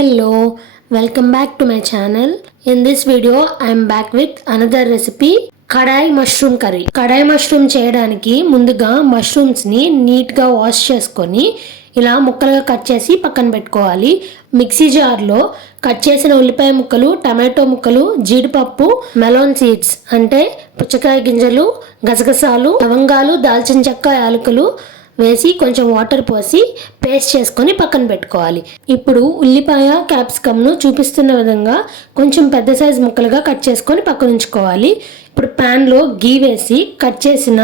Hello, welcome back to my channel. In this video, I am back with another recipe. Kadai mushroom curry. Kadai mushroom చేయడానికి ముందుగా మష్రూమ్స్ని నీట్గా wash చేసుకొని ఇలా ముక్కలుగా cut చేసి పక్కన పెట్టుకోవాలి. మిక్సీ జార్లో కట్ చేసిన ఉల్లిపాయ ముక్కలు, టమాటో ముక్కలు, జీడిపప్పు, మెలోన్ సీడ్స్ అంటే పుచ్చకాయ గింజలు, గసగసాలు, లవంగాలు, దాల్చిన చెక్క, యాలకులు వేసి కొంచెం వాటర్ పోసి పేస్ట్ చేసుకొని పక్కన పెట్టుకోవాలి. ఇప్పుడు ఉల్లిపాయ, క్యాప్సికమ్ను చూపిస్తున్న విధంగా కొంచెం పెద్ద సైజు ముక్కలుగా కట్ చేసుకొని పక్కన ఉంచుకోవాలి. ఇప్పుడు ప్యాన్లో గీ వేసి కట్ చేసిన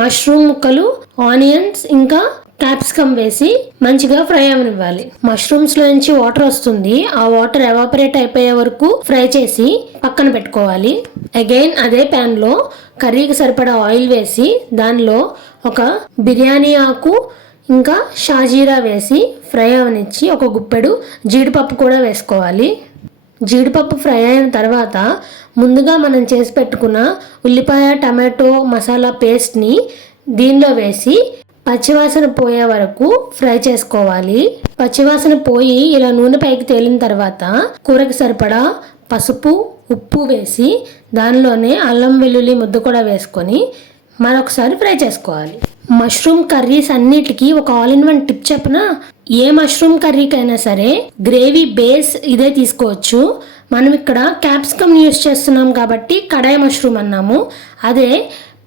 మష్రూమ్ ముక్కలు, ఆనియన్స్ ఇంకా క్యాప్సికమ్ వేసి మంచిగా ఫ్రై అవనివ్వాలి. మష్రూమ్స్ లో నుంచి వాటర్ వస్తుంది. ఆ వాటర్ ఎవాపరేట్ అయిపోయే వరకు ఫ్రై చేసి పక్కన పెట్టుకోవాలి. అగైన్ అదే ప్యాన్ లో కర్రీకి సరిపడా ఆయిల్ వేసి దానిలో ఒక బిర్యానీ ఆకు ఇంకా షాజీరా వేసి ఫ్రై అవనిచ్చి ఒక గుప్పెడు జీడిపప్పు కూడా వేసుకోవాలి. జీడిపప్పు ఫ్రై అయిన తర్వాత ముందుగా మనం చేసి పెట్టుకున్న ఉల్లిపాయ, టమాటో మసాలా పేస్ట్ని దీనిలో వేసి పచ్చివాసన పోయే వరకు ఫ్రై చేసుకోవాలి. పచ్చివాసన పోయి ఇలా నూనె పైకి తేలిన తర్వాత కూరకి సరిపడా పసుపు, ఉప్పు వేసి దానిలోనే అల్లం వెల్లుల్లి ముద్ద కూడా వేసుకొని మరొకసారి ఫ్రై చేసుకోవాలి. మష్రూమ్ కర్రీస్ అన్నిటికీ ఒక ఆల్ ఇన్ వన్ టిప్ చెప్పనా? ఏ మష్రూమ్ కర్రీకైనా సరే గ్రేవీ బేస్ ఇదే తీసుకోవచ్చు. మనం ఇక్కడ క్యాప్సికమ్ యూస్ చేస్తున్నాం కాబట్టి కడాయి మష్రూమ్ అన్నాము. అదే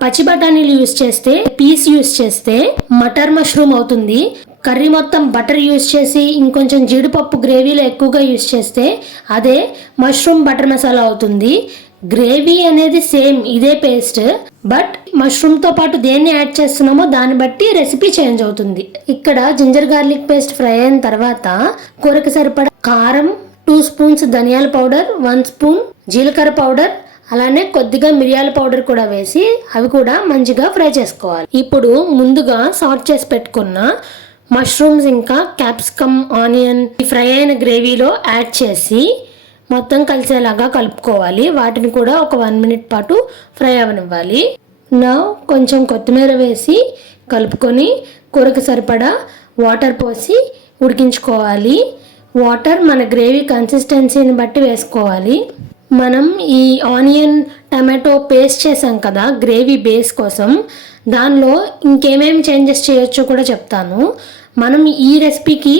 పచ్చి బఠానీలు యూస్ చేస్తే, పీస్ యూస్ చేస్తే మటర్ మష్రూమ్ అవుతుంది. కర్రీ మొత్తం బటర్ యూస్ చేసి ఇంకొంచెం జీడిపప్పు గ్రేవీలో ఎక్కువగా యూస్ చేస్తే అదే మష్రూమ్ బటర్ మసాలా అవుతుంది. గ్రేవీ అనేది సేమ్ ఇదే పేస్ట్, బట్ మష్రూమ్తో పాటు దేన్ని యాడ్ చేస్తున్నామో దాన్ని బట్టి రెసిపీ చేంజ్ అవుతుంది. ఇక్కడ జింజర్ గార్లిక్ పేస్ట్ ఫ్రై అయిన తర్వాత కూరకి సరిపడా కారం, 2 స్పూన్స్ ధనియాల పౌడర్, 1 స్పూన్ జీలకర్ర పౌడర్, అలానే కొద్దిగా మిరియాల పౌడర్ కూడా వేసి అవి కూడా మంచిగా ఫ్రై చేసుకోవాలి. ఇప్పుడు ముందుగా సార్ట్ చేసి పెట్టుకున్న మష్రూమ్స్ ఇంకా క్యాప్సికమ్, ఆనియన్ ఫ్రై అయిన గ్రేవీలో యాడ్ చేసి మొత్తం కలిసేలాగా కలుపుకోవాలి. వాటిని కూడా ఒక 1 మినిట్ పాటు ఫ్రై అవనివ్వాలి. నా కొంచెం కొత్తిమీర వేసి కలుపుకొని కూరకు సరిపడా వాటర్ పోసి ఉడికించుకోవాలి. వాటర్ మన గ్రేవీ కన్సిస్టెన్సీని బట్టి వేసుకోవాలి. మనం ఈ ఆనియన్, టమాటో పేస్ట్ చేసాం కదా గ్రేవీ బేస్ కోసం, దానిలో ఇంకేమేమి చేంజెస్ చేయొచ్చో కూడా చెప్తాను. మనం ఈ రెసిపీకి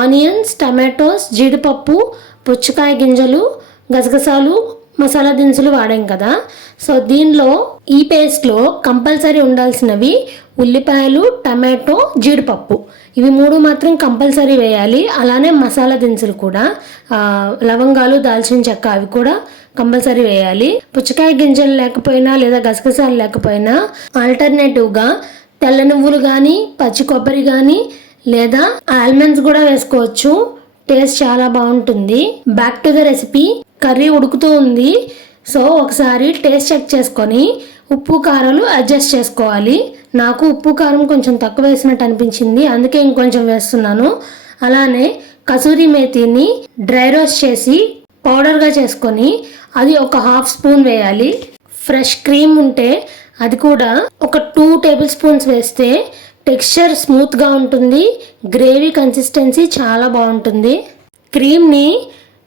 ఆనియన్స్, టమాటోస్, జీడిపప్పు, పుచ్చకాయ గింజలు, గసగసాలు, మసాలా దినుసులు వాడాం కదా. సో దీనిలో ఈ పేస్ట్లో కంపల్సరీ ఉండాల్సినవి ఉల్లిపాయలు, టమాటో, జీడిపప్పు, ఇవి 3 మాత్రం కంపల్సరీ వేయాలి. అలానే మసాలా దినుసులు కూడా, లవంగాలు, దాల్చిన చెక్క అవి కూడా కంపల్సరీ వేయాలి. పుచ్చకాయ గింజలు లేకపోయినా లేదా గసగసాలు లేకపోయినా ఆల్టర్నేటివ్గా తెల్ల నువ్వులు కానీ, పచ్చి కొబ్బరి కానీ లేదా ఆల్మండ్స్ కూడా వేసుకోవచ్చు. టేస్ట్ చాలా బాగుంటుంది. Back to the recipe. Curry ఉడుకుతూ ఉంది. సో ఒకసారి టేస్ట్ చెక్ చేసుకొని ఉప్పు, కారాలు అడ్జస్ట్ చేసుకోవాలి. నాకు ఉప్పు, కారం కొంచెం తక్కువ వేసినట్టు అనిపించింది, అందుకే ఇంకొంచెం వేస్తున్నాను. అలానే కసూరి మేతిని డ్రై రోస్ట్ చేసి పౌడర్గా చేసుకొని అది ఒక 1/2 స్పూన్ వేయాలి. ఫ్రెష్ క్రీమ్ ఉంటే అది కూడా ఒక 2 టేబుల్ స్పూన్స్ వేస్తే టెక్స్చర్ స్మూత్గా ఉంటుంది. గ్రేవీ కన్సిస్టెన్సీ చాలా బాగుంటుంది. క్రీమ్ని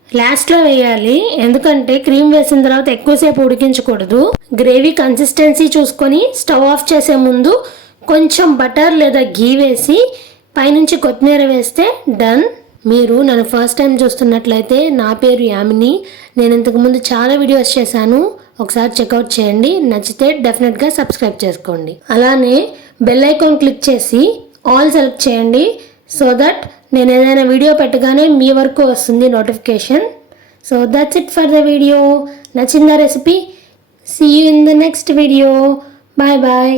లాస్ట్లో వేయాలి, ఎందుకంటే క్రీమ్ వేసిన తర్వాత ఎక్కువసేపు ఉడికించకూడదు. గ్రేవీ కన్సిస్టెన్సీ చూసుకొని స్టవ్ ఆఫ్ చేసే ముందు కొంచెం బటర్ లేదా ఘీ వేసి పైనుంచి కొత్తిమీర వేస్తే డన్. మీరు నన్ను ఫస్ట్ టైం చూస్తున్నట్లయితే నా పేరు యామిని. నేను ఇంతకుముందు చాలా వీడియోస్ చేశాను, ఒకసారి చెక్అవుట్ చేయండి. నచ్చితే డెఫినెట్గా సబ్స్క్రైబ్ చేసుకోండి. అలానే బెల్ ఐకాన్ క్లిక్ చేసి ఆల్ సెలెక్ట్ చేయండి, సో దట్ నేను ఏదైనా వీడియో పెట్టగానే మీ వరకు వస్తుంది notification. So that's it for the video. నచ్చిందా recipe? See you in the next video. Bye bye.